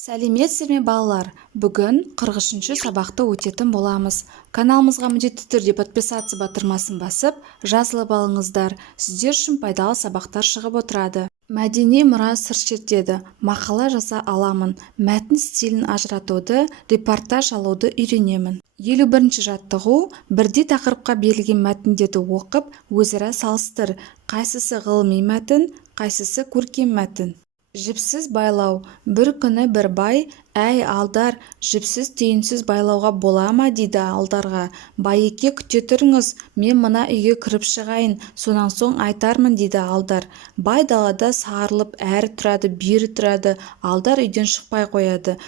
Сәлеметсіздер ме балалар? Бүгін 43-ші сабақты өтетін боламыз. Каналымызға міндетті түрде подписаться батырмасын басып, жазылып алыңыздар. Сіздер үшін пайдалы сабақтар шығып отырады. Мәдени мұра сыр шертеді. Мақала жаза аламын. Мәтін стилін ажыратуды, репортаж алуды үйренемін. 51-ші жаттығу: бірдей тақырыпқа берілген мәтіндерді оқып, өзара салыстыр. Қайсысы ғылыми мәтін, қайсысы көркем мәтін? Жіпсіз байлау. Бір күні бір бай: «Әй, алдар, жіпсіз түйінсіз байлауға бола ма?» дейді алдарға. «Байеке, күте тұрыңыз, мен мына үйге кіріп шығайын, сонан соң айтармын» дейді алдар. Бай далада сарылып әрі тұрады, бері тұрады. Алдар үйден шықпай қояды.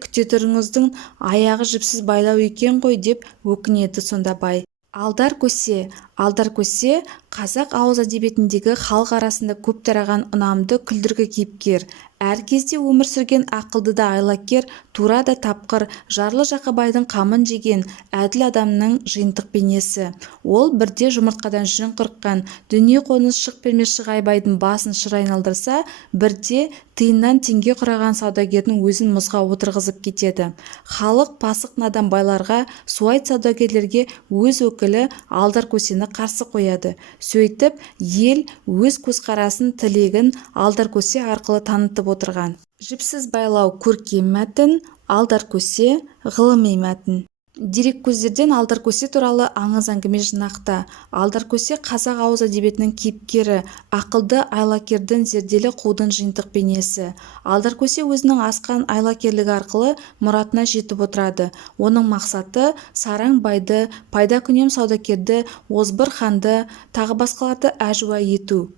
Күте тұрыңыздың аяғы жіпсіз байлау екен ғой» деп өкінеді сонда бай. Алдар көсе қазақ ауыз әдебиетіндегі халық арасында көп тараған ұнамды күлдіргі кейіпкер. Әр кезде өмір сүрген, ақылды да айлакер, тура да тапқыр, жарлы Жақыбайдың қамын жеген әділ адамның жиынтық бейнесі. Ол бірде жұмыртқадан жүн қырыққан, дүние қоныс шық бермес Шығайбайдың басын шыр айналдырса, бірде тиыннан теңге құраған саудагердің өзін мұзға отырғызып кетеді. Халық пасық надан байларға, суайт саудагерлерге өз өкілі Алдар көсені қарсы қояды. Сөйтіп, ел өз көзқарасын, тілегін Алдар көсе арқылы танытып отырған. Жіпсіз байлау көркем мәтін, Алдар көсе ғылыми мәтін. Дереккөздерден Алдар көсе туралы аңыз әңгіме жинақта. Алдар көсе қазақ ауыз әдебиетінің кейіпкері, ақылды айлакердің, зерделі қудың жиынтық бейнесі. Алдар көсе өзінің асқан айлакерлігі арқылы мұратына жетіп отырады. Оның мақсаты сараң байды, пайда күнем саудагерді, озбыр ханды, тағы басқаларды әжуа ету.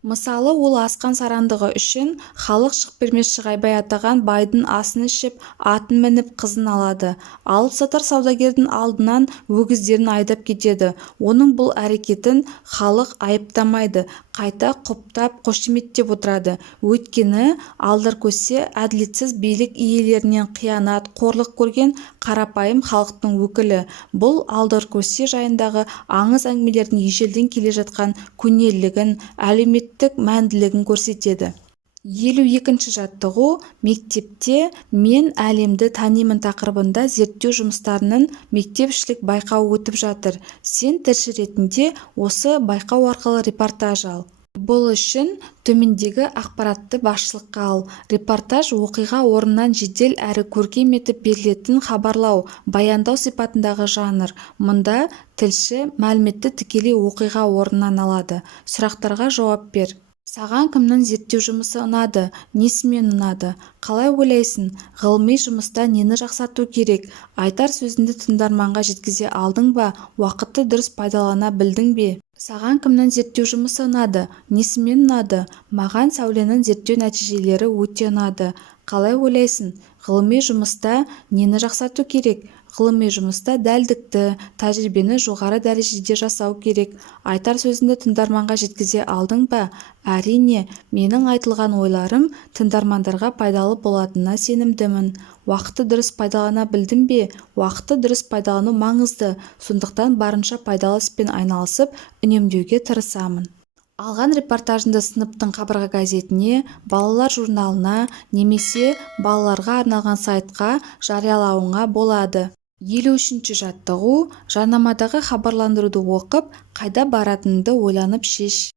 Мысалы, ол асқан сарандығы үшін халық шық бермес Шығайбай атаған байдың асын ішіп, атын мініп, қызын алады. Алып сатар саудагердің алдынан өгіздерін айдап кетеді. Оның бұл әрекетін халық айыптамайды, қайта құптап, қошеметтеп отырады. Өйткені Алдар көсе әділетсіз билік иелерінен қиянат, қорлық көрген қарапайым халықтың өкілі. Бұл Алдар көсе жайындағы аңыз әңгімелердің ежелден келе жатқан көнелілігін, әлеуметтік мәнділігін көрсетеді. 52-ші жаттығу: мектепте мен әлемді танимын тақырыбында зерттеу жұмыстарының мектепішілік байқауы өтіп жатыр. Сен тілші ретінде осы байқау арқылы репортаж ал. Бұл үшін төмендегі ақпаратты басшылыққа ал. Репортаж оқиға орнынан жедел әрі көркем етіп берілетін хабарлау, баяндау сипатындағы жанр. Мұнда тілші мәліметті тікелей оқиға орнынан алады. Сұрақтарға жауап бер. Саған кімнің зерттеу жұмысы ұнады? Несімен ұнады? Қалай ойлайсың? Ғылыми жұмыста нені жақсарту керек? Айтар сөзіңді тыңдарманға жеткізе алдың ба? Уақытты дұрыс пайдалана білдің бе? Саған кімнің зерттеу жұмысы ұнады? Несімен ұнады? Маған Сәуленің зерттеу нәтижелері өте ұнады. Қалай ойлайсың? Ғылыми жұмыста нені жақсарту керек? Ғылыми жұмыста дәлдікті, тәжірибені жоғары дәрежеде жасау керек. Айтар сөзіңді тыңдарманға жеткізе алдың ба? Әрине, менің айтылған ойларым тыңдармандарға пайдалы болатынына сенімдімін. Уақытты дұрыс пайдалана білдің бе? Уақытты дұрыс пайдалану маңызды, сондықтан барынша пайдалы іспен айналысып, үнемдеуге тырысамын. Алған репортажында сыныптың қабырға газетіне, балалар журналына немесе балаларға арналған сайтқа жариялауыңа болады. 53-ші жаттығу: жарнамадағы хабарландыруды оқып, қайда баратыныңды ойланып шеш.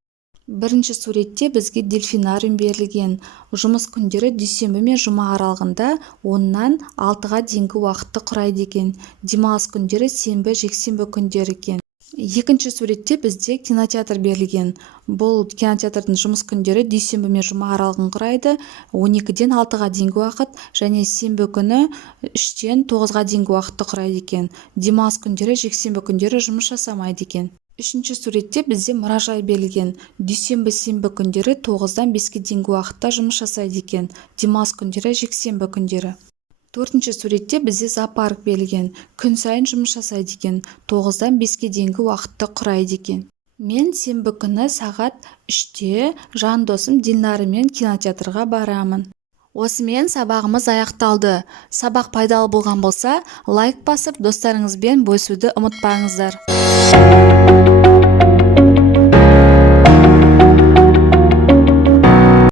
Бірінші суретте бізге дельфинариум берілген. Жұмыс күндері дүйсенбі мен жұма аралығында 10-нан 6-ға дейінгі уақытты құрайды екен. Демалыс күндері сенбі, жексенбі күндері екен. Екінші суретте бізде кинотеатр берілген. Бұл кинотеатрдың жұмыс күндері дүйсенбі мен жұма аралығын құрайды. 12-ден 6-ға дейінгі уақыт және сенбі күні 3-тен 9-ға дейінгі уақытты құрайды екен. Демалыс күндері, жексенбі күндері жұмыс жасамайды екен. Үшінші суретте бізде мұражай берілген. Дүйсенбі, сенбі күндері 9-дан 5-ге дейінгі уақытта жұмыс жасайды екен. Демалыс күндері, жексенбі күндері. Төртінші суретте бізде зоопарк берілген. Күн сайын жұмыс жасайды екен. 9-дан 5-ге дейінгі уақытты құрайды екен. Мен сенбі күні сағат 3-те жан досым Дилнарымен кинотеатрға барамын. Осымен сабағымыз аяқталды. Сабақ пайдалы болған болса, лайк басып, достарыңызбен бөлісуді ұмытпаңыздар.